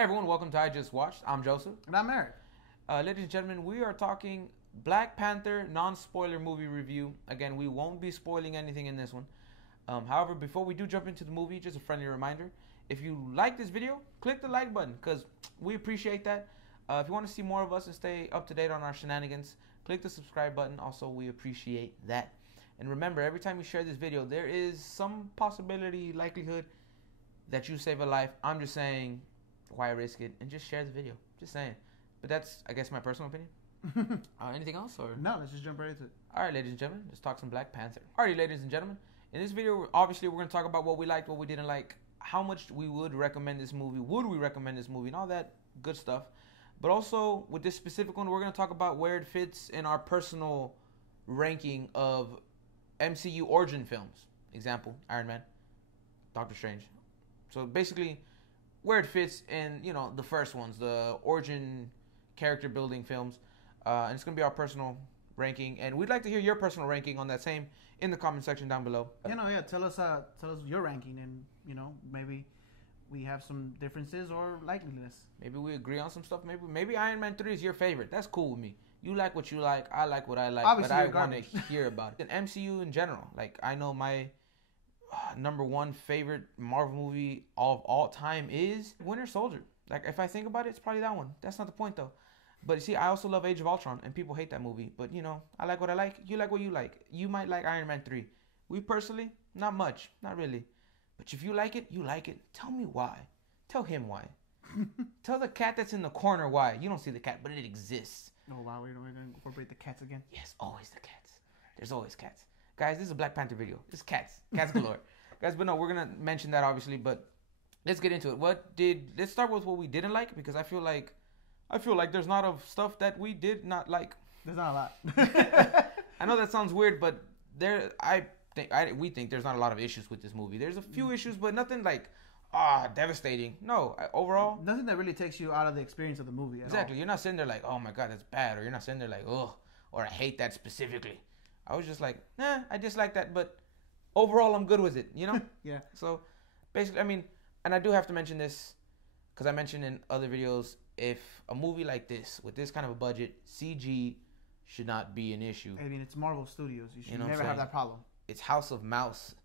Hey everyone, welcome to IJustWatched. I'm Joseph. And I'm Eric. Ladies and gentlemen, we are talking Black Panther non-spoiler movie review. Again, we won't be spoiling anything in this one. However, before we do jump into the movie, just a friendly reminder. If you like this video, click the like button because we appreciate that. If you want to see more of us and stay up to date on our shenanigans, click the subscribe button. Also, we appreciate that. And remember, every time you share this video, there is some possibility, likelihood that you save a life. I'm just saying, why risk it? And just share the video. Just saying. But that's, I guess, my personal opinion. Anything else? Or no, let's just jump right into it. All right, ladies and gentlemen, let's talk some Black Panther. Alrighty, ladies and gentlemen, in this video, obviously, we're going to talk about what we liked, what we didn't like, how much we would recommend this movie, would we recommend this movie, and all that good stuff. But also, with this specific one, we're going to talk about where it fits in our personal ranking of MCU origin films. Example, Iron Man, Doctor Strange. So basically, where it fits in, you know, the first ones, the origin character building films. And it's going to be our personal ranking. And we'd like to hear your personal ranking on that same in the comment section down below. Tell us your ranking, and, you know, maybe we have some differences or likeliness. Maybe we agree on some stuff. Maybe Iron Man 3 is your favorite. That's cool with me. You like what you like. I like what I like. Obviously, but I want to hear about it. And MCU in general. Like, I know my number one favorite Marvel movie of all time is Winter Soldier. Like, if I think about it, it's probably that one. That's not the point, though. But you see, I also love Age of Ultron, and people hate that movie. But, you know, I like what I like. You like what you like. You might like Iron Man 3. We personally, not much. Not really. But if you like it, you like it. Tell me why. Tell him why. Tell the cat that's in the corner why. You don't see the cat, but it exists. Oh, wow. We're going to incorporate the cats again? Yes, always the cats. There's always cats. Guys, this is a Black Panther video. It's cats. Cats galore. Guys, but no, we're going to mention that, obviously. But let's get into it. Let's start with what we didn't like, because I feel like there's not of stuff that we did not like. There's not a lot. I know that sounds weird, but we think there's not a lot of issues with this movie. There's a few issues, but nothing like devastating. No, overall, nothing that really takes you out of the experience of the movie. Exactly. You're not sitting there like, oh my god, that's bad, or you're not sitting there like, oh, or I hate that specifically. I was just like, nah, I dislike that, but overall, I'm good with it. You know? Yeah. So basically, I mean, and I do have to mention this because I mentioned in other videos, if a movie like this with this kind of a budget, CG should not be an issue. I mean, it's MarvelStudios. You should never have that problem. It's House of Mouse,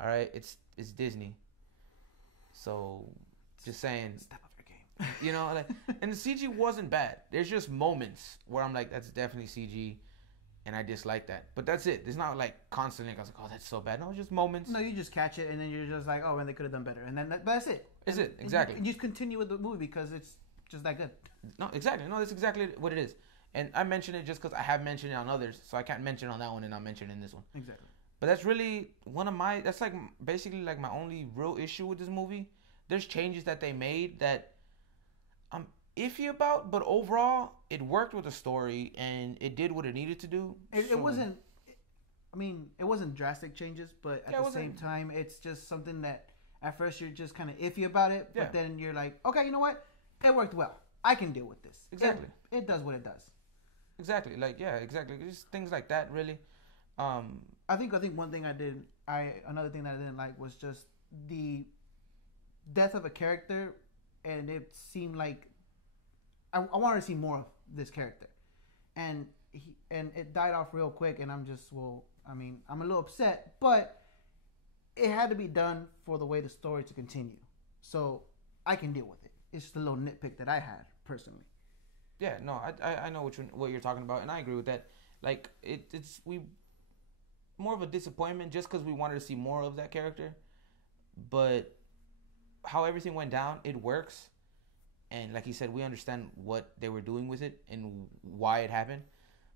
all right? It's Disney. So, just saying. Step up your game. You know, like, and the CG wasn't bad. There's just moments where I'm like, that's definitely CG, and I dislike that. But that's it. It's not like constantly. I was like, oh, that's so bad. No, it's just moments. No, you just catch it, and then you're just like, oh, and they could have done better, and then but that's it. Is it exactly? And you just continue with the movie because it's just that good. No, exactly. No, that's exactly what it is. And I mention it just because I have mentioned it on others, so I can't mention it on that one and not mention it in this one. Exactly. But that's really that's like basically like my only real issue with this movie. There's changes that they made that I'm iffy about, but overall it worked with the story and it did what it needed to do. It wasn't, I mean, it wasn't drastic changes, but at the same time, it's just something that at first you're just kind of iffy about it, but then you're like, okay, you know what? It worked well. I can deal with this. Exactly. It does what it does. Exactly. Like, yeah, exactly. Just things like that, really. I think one thing another thing that I didn't like was just the death of a character, and it seemed like I wanted to see more of this character, and it died off real quick, and I'm a little upset, but it had to be done for the way the story to continue, so I can deal with it. It's just a little nitpick that I had personally. Yeah, no, I know what you're talking about, and I agree with that. Like, it's more of a disappointment just because we wanted to see more of that character, but how everything went down, it works, and like you said, we understand what they were doing with it and why it happened,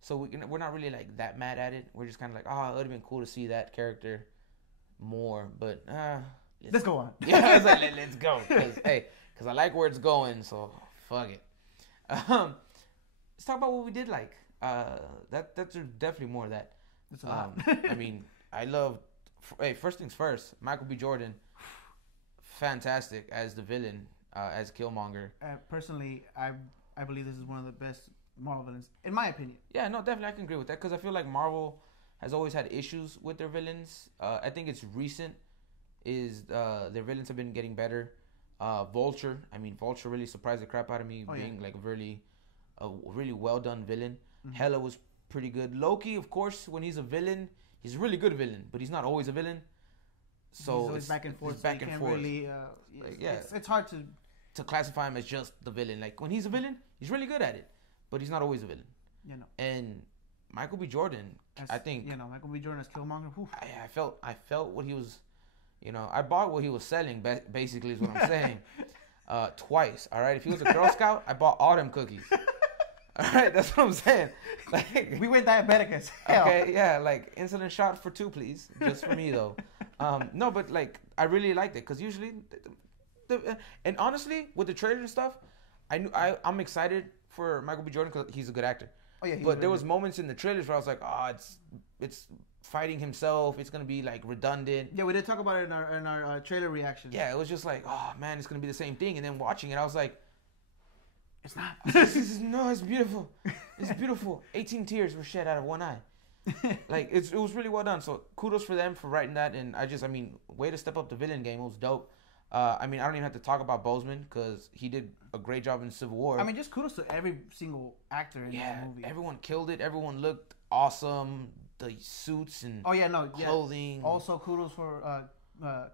so we're not really like that mad at it. We're just kind of like, oh, it would have been cool to see that character more, but let's go on. Yeah, I was like, let's go, because I like where it's going, so fuck it. Let's talk about what we did like. That's definitely more of that. That's a lot. I mean, I loved. Hey, first things first, MichaelBJordan, fantastic as the villain, as Killmonger. Personally, I believe this is one of the best Marvel villains, in my opinion. Yeah, no, definitely I can agree with that because I feel like Marvel has always had issues with their villains. I think it's recent their villains have been getting better. Vulture. I mean, Vulture really surprised the crap out of me, being like a really well done villain. Hela was pretty good. Loki, of course, when he's a villain, he's a really good villain, but he's not always a villain. So it's back and forth. It's back and forth. Really, like, it's hard to classify him as just the villain. Like when he's a villain, he's really good at it, but he's not always a villain. You know. And Michael B. Jordan, I think, you know, Michael B. Jordan as Killmonger. I felt what he was, you know, I bought what he was selling. Basically, is what I'm saying. Twice. All right. If he was a Girl Scout, I bought all them cookies. All right, that's what I'm saying. Like, we went diabetic as hell. Okay, yeah, like insulin shot for 2, please, just for me though. No, but like I really liked it because usually, and honestly, with the trailer and stuff, I'm excited for Michael B. Jordan because he's a good actor. Oh yeah, but there was moments in the trailers where I was like, oh, it's fighting himself. It's gonna be like redundant. Yeah, we did talk about it in our trailer reaction. Yeah, it was just like, oh man, it's gonna be the same thing. And then watching it, I was like, it's not. No, it's beautiful. It's beautiful. 18 tears were shed out of one eye. Like it was really well done. So kudos for them for writing that. And I mean, way to step up the villain game. It was dope. I mean, I don't even have to talk about Boseman because he did a great job in Civil War. I mean, just kudos to every single actor in that movie. Everyone killed it. Everyone looked awesome. The suits and clothing. Yeah. Also, kudos for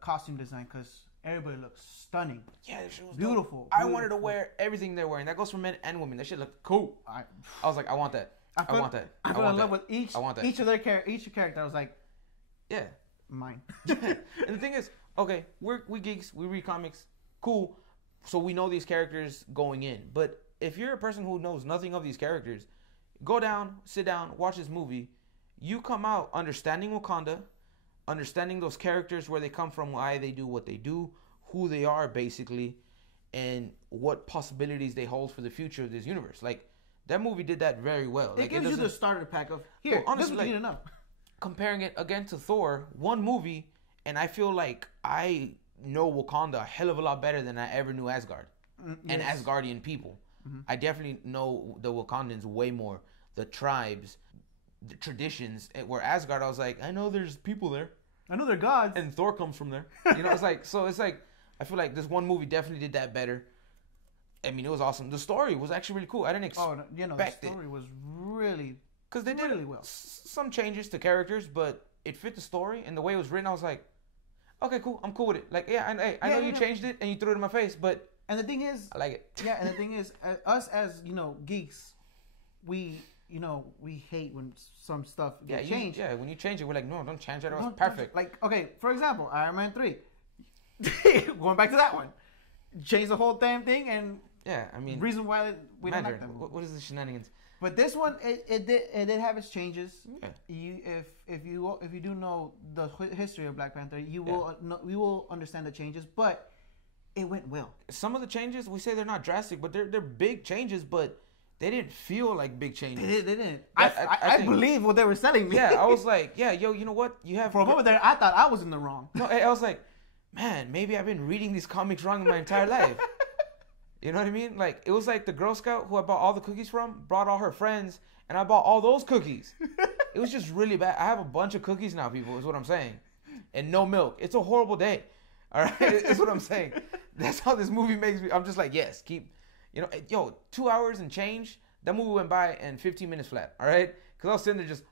costume design because everybody looks stunning. Yeah, that shit was beautiful. I wanted to wear everything they're wearing. That goes for men and women. That shit looked cool. I was like, I want that. I want that. I fell in love with each of their character. I was like, yeah, mine. And the thing is, okay, we geeks, we read comics, cool. So we know these characters going in. But if you're a person who knows nothing of these characters, go down, sit down, watch this movie. You come out understanding Wakanda, understanding those characters, where they come from, why they do what they do, who they are basically, and what possibilities they hold for the future of this universe. Like, that movie did that very well. It gives you the starter pack of, here, honestly, this is what you need to know. Comparing it again to Thor, one movie, and I feel like I know Wakanda a hell of a lot better than I ever knew Asgard and Asgardian people. I definitely know the Wakandans way more, the tribes, the traditions. Where Asgard, I was like, I know there's people there. I know they're gods. And Thor comes from there. You know, it's like, I feel like this one movie definitely did that better. I mean, it was awesome. The story was actually really cool. I didn't expect the story was really, because they did really well. Some changes to characters, but it fit the story and the way it was written. I was like, okay, cool. I'm cool with it. Like, I know you changed it and you threw it in my face, but and the thing is, I like it. Yeah, and the thing is, us as geeks, we hate when some stuff gets changed. When you change it, we're like, no, don't change it. It was perfect. Like, okay, for example, Iron Man 3. Going back to that one, change the whole damn thing, and I mean, reason why we don't like that movie. What is the shenanigans? But this one, it did have its changes. Yeah. If you do know the history of Black Panther, you will understand the changes. But it went well. Some of the changes, we say they're not drastic, but they're big changes. But they didn't feel like big changes. They didn't. I believe what they were selling me. Yeah, I was like, you know what? You have for a moment there, I thought I was in the wrong. No, I was like, man, maybe I've been reading these comics wrong my entire life. You know what I mean? Like, it was like the Girl Scout who I bought all the cookies from brought all her friends, and I bought all those cookies. It was just really bad. I have a bunch of cookies now, people, is what I'm saying. And no milk. It's a horrible day. All right? Is what I'm saying. That's how this movie makes me. I'm just like, yes, keep, 2 hours and change. That movie went by in 15 minutes flat. All right? Because I was sitting there just,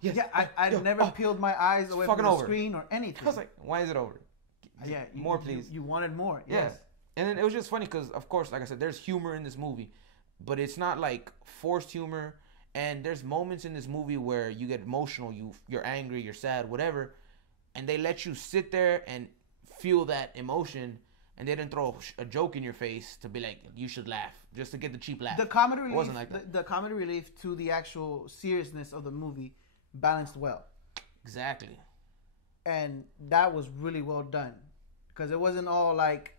yes. Yeah, I never peeled my eyes away from the screen or anything. I was like, why is it over? More, please. You wanted more. Yes. Yeah. And then it was just funny because, of course, like I said, there's humor in this movie, but it's not like forced humor. And there's moments in this movie where you get emotional, you're angry, you're sad, whatever, and they let you sit there and feel that emotion, and they didn't throw a joke in your face to be like, you should laugh, just to get the cheap laugh. The comedy relief, wasn't like that. The comedy relief to the actual seriousness of the movie balanced well. Exactly. And that was really well done because it wasn't all like,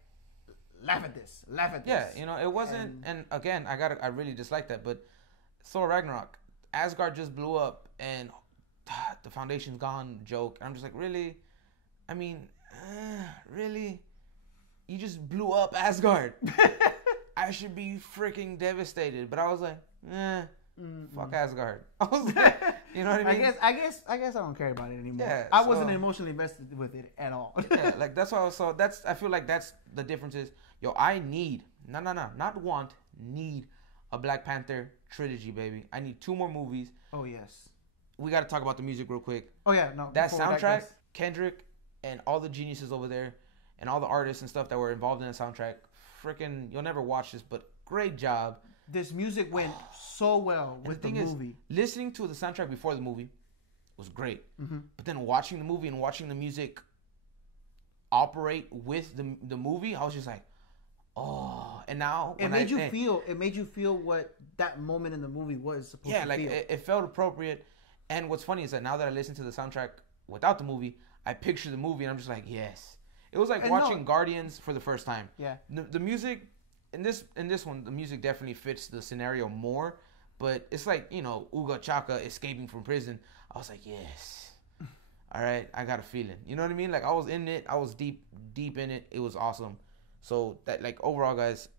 laugh at this. Yeah, it wasn't. And again, I really dislike that. But Thor Ragnarok, Asgard just blew up, and the foundation's gone. Joke. And I'm just like, really? I mean, really? You just blew up Asgard. I should be freaking devastated. But I was like, fuck Asgard. I was like, you know what I mean? I guess I don't care about it anymore. Yeah, I wasn't emotionally invested with it at all. Yeah, like that's why I was so. I feel like that's the difference. Is I need not want, need a Black Panther trilogy, baby. I need 2 more movies. Oh yes. We got to talk about the music real quick. Oh yeah, no. That soundtrack, Kendrick, and all the geniuses over there, and all the artists and stuff that were involved in the soundtrack. Freaking, you'll never watch this, but great job. This music went so well with the movie. Listening to the soundtrack before the movie was great, but then watching the movie and watching the music operate with the movie, I was just like, oh. And now it made you feel what that moment in the movie was supposed to feel. Yeah, like it felt appropriate. And what's funny is that now that I listen to the soundtrack without the movie, I picture the movie and I'm just like, yes. It was like watching Guardians for the first time. Yeah. The music in this one, the music definitely fits the scenario more. But it's like, Uga Chaka escaping from prison. I was like, yes. All right, I got a feeling. You know what I mean? Like I was in it. I was deep in it. It was awesome. So that, like, overall, guys,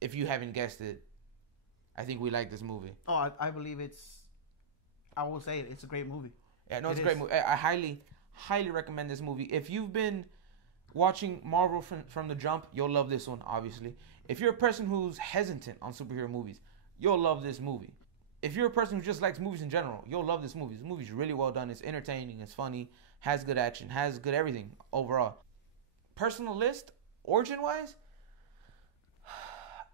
if you haven't guessed it, I think we like this movie. Oh, I believe I will say it's a great movie. Yeah, no, it's a great movie. I highly recommend this movie. If you've been watching Marvel from the jump, you'll love this one, obviously. If you're a person who's hesitant on superhero movies, you'll love this movie. If you're a person who just likes movies in general, you'll love this movie. This movie's really well done. It's entertaining. It's funny. Has good action. Has good everything overall. Personal list, origin-wise,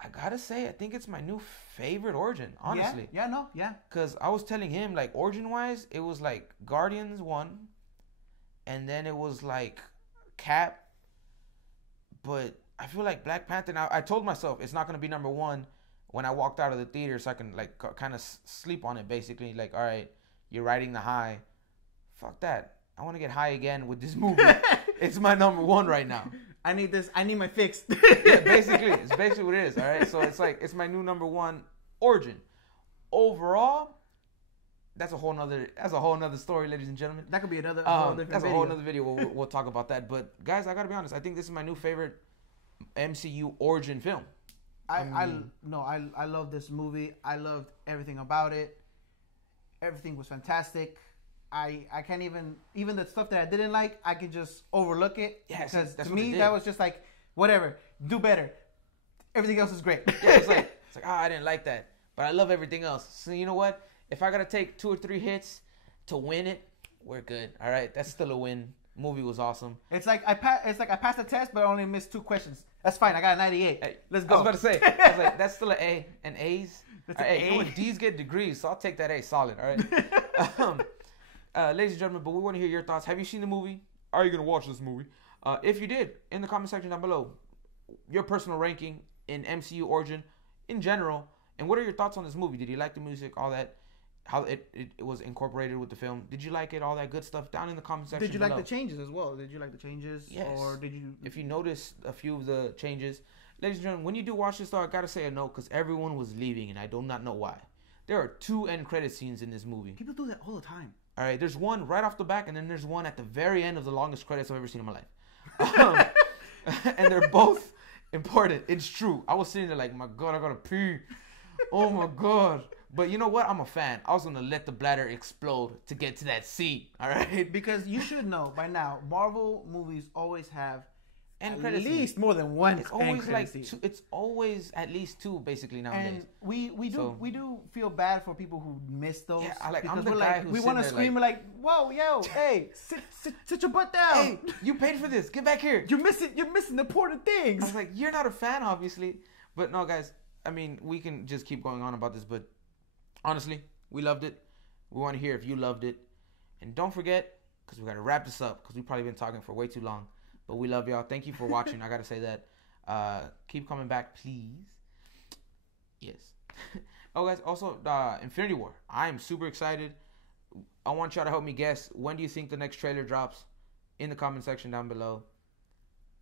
I gotta say, I think it's my new favorite origin, honestly. Yeah. Because I was telling him, like, origin-wise, it was like Guardians 1, and then it was like Cap, but I feel like Black Panther, now I told myself it's not going to be number 1 when I walked out of the theater, so I can, like, kind of sleep on it, basically. Like, all right, you're riding the high. Fuck that. I want to get high again with this movie. It's my number 1 right now. I need this. I need my fix. Yeah, basically. It's basically what it is, all right? So it's like, it's my new number 1 origin. Overall, that's a whole nother story, ladies and gentlemen. That could be another that's a whole nother video. We'll talk about that. But guys, I gotta be honest. I think this is my new favorite MCU origin film. I love this movie. I loved everything about it. Everything was fantastic. I can't even the stuff that I didn't like, I could just overlook it. Yeah, because to me that was just like, whatever, do better. Everything else is great. Yeah, it's like I didn't like that, but I love everything else. So you know what? If I gotta take 2 or 3 hits to win it, we're good. All right, that's still a win. Movie was awesome. It's like I passed the test, but I only missed 2 questions. That's fine. I got a 98. Hey, let's go. I was about to say, I was like, that's still an A. And A's. That's an A. You know what? D's get degrees, so I'll take that A solid. All right. Ladies and gentlemen, but we want to hear your thoughts. Have you seen the movie? Are you gonna watch this movie? If you did, in the comment section down below, your personal ranking in MCU origin in general, and what are your thoughts on this movie? Did you like the music, all that? How it was incorporated with the film? Did you like it? All that good stuff down in the comment section. Did you like the changes as well? Did you like the changes? Yes. Or did you? If you noticed a few of the changes, ladies and gentlemen, when you do watch this, though, I gotta say a note because everyone was leaving, and I do not know why. There are 2 end credit scenes in this movie. People do that all the time. All right, there's one right off the back, and then there's one at the very end of the longest credits I've ever seen in my life. And they're both important. It's true. I was sitting there like, my God, I gotta pee. Oh my God. But you know what? I'm a fan. I was going to let the bladder explode to get to that seat. All right? Because you should know by now, Marvel movies always have at least more than one. It's always like 2, it's always at least 2 basically nowadays. And we do feel bad for people who miss those. Yeah, I'm the guy who's we want to scream like, whoa, yo, hey, sit your butt down. Hey, you paid for this. Get back here. You're missing important things. I was like, you're not a fan, obviously. But no, guys, I mean, we can just keep going on about this, but honestly, we loved it. We want to hear if you loved it. And don't forget, because we got to wrap this up, because we've probably been talking for way too long. But we love y'all. Thank you for watching. I got to say that. Keep coming back, please. Yes. Oh, guys, also, Infinity War. I am super excited. I want y'all to help me guess, when do you think the next trailer drops? In the comment section down below.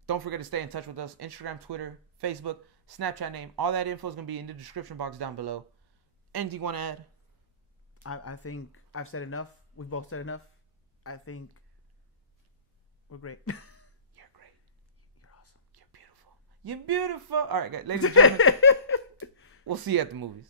Don't forget to stay in touch with us. Instagram, Twitter, Facebook, Snapchat name. All that info is going to be in the description box down below. Anything you want to add? I think I've said enough. We've both said enough. I think we're great. You're great. You're awesome. You're beautiful. You're beautiful. All right, guys. Ladies and gentlemen, we'll see you at the movies.